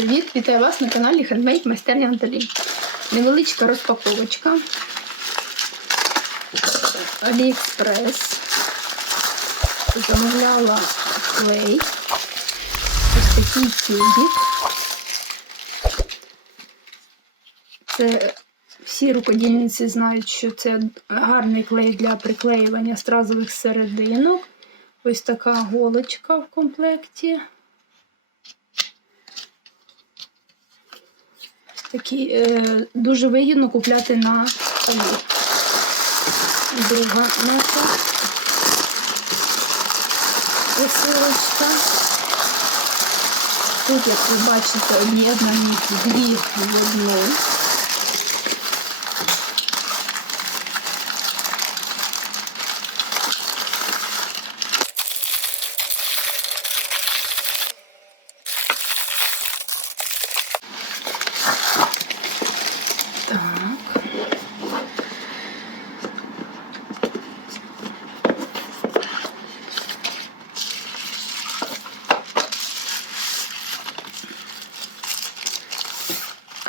привіт! Вітаю вас на каналі Handmade Майстерня Анталін. Невеличка розпаковочка. Аліекспрес. Замовляла клей. Ось такий тюбик. Це всі рукодільниці знають, що це гарний клей для приклеювання стразових серединок. Ось така голочка в комплекті. Такі е, дуже вигідно купляти на полі. Друга наша посилочка. Тут, як ви бачите, об'єднані дві в одну.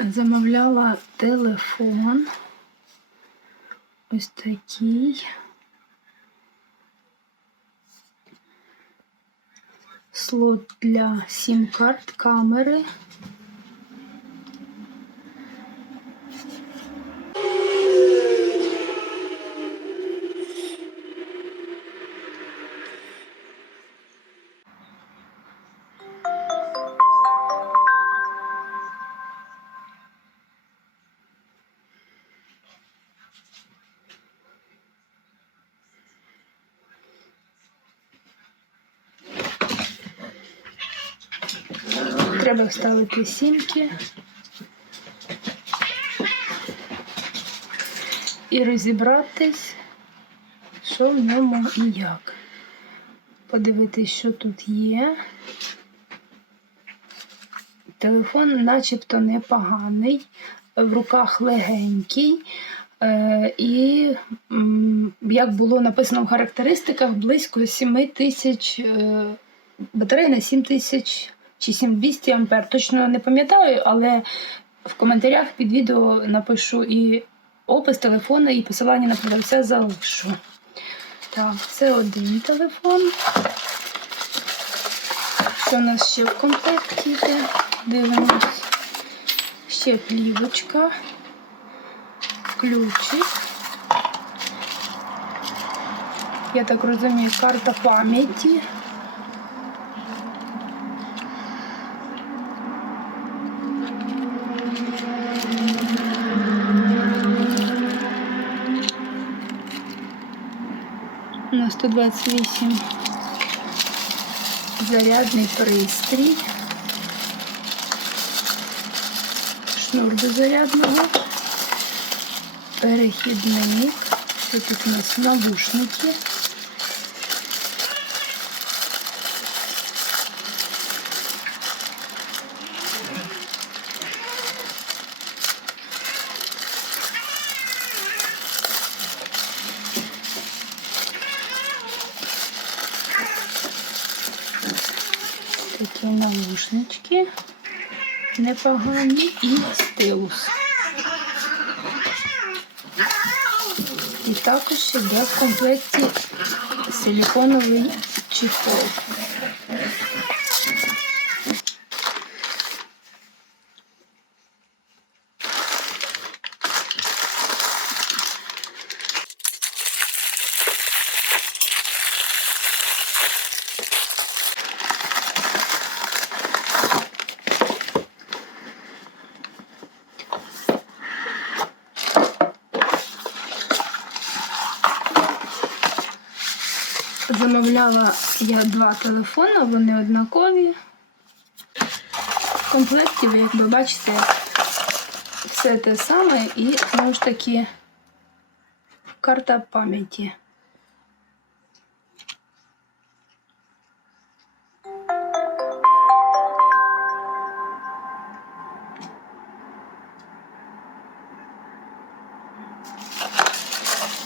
Замовляла телефон. Ось такий. Слот для сім-карт камери. Треба вставити сімки і розібратись, що в ньому і як. Подивитись, що тут є. Телефон начебто непоганий, в руках легенький. Е, І, як було написано в характеристиках, близько 7 тисяч е, батарея на 7 тисяч чи 7200 ампер. Точно не пам'ятаю, але в коментарях під відео напишу і опис телефона, і посилання на продавця залишу. Так, це один телефон. Що у нас ще в комплекті йде? Дивимось. Ще плівочка, ключик. Я так розумію, карта пам'яті. На 128 зарядний пристрій, шнур до зарядного, перехідник, що тут у нас? Навушники. Такі наушнички непогані і стилус. І також іде в комплекті силіконовий чехол. Замовляла я два телефони, вони однакові. В комплекті, ви, як ви бачите, все те саме і знову ж таки карта пам'яті.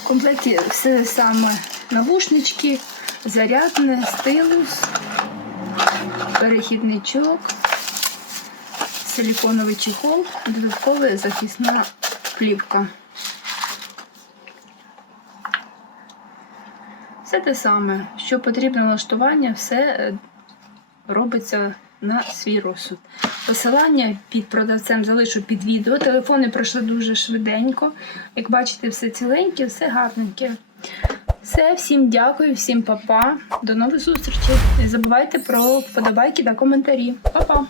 В комплекті все саме навушнички, зарядне, стилус, перехідничок. силіконовий чехол, додаткова захисна плівка. Все те саме, що потрібно налаштування, все е, робиться на свій розсуд. Посилання під продавцем залишу під відео. Телефони пройшли дуже швиденько. Як бачите, все ціленьке, все гарненьке. Все, всім дякую, всім па-па. До нових зустрічей. Не забувайте про вподобайки та коментарі. Па-па!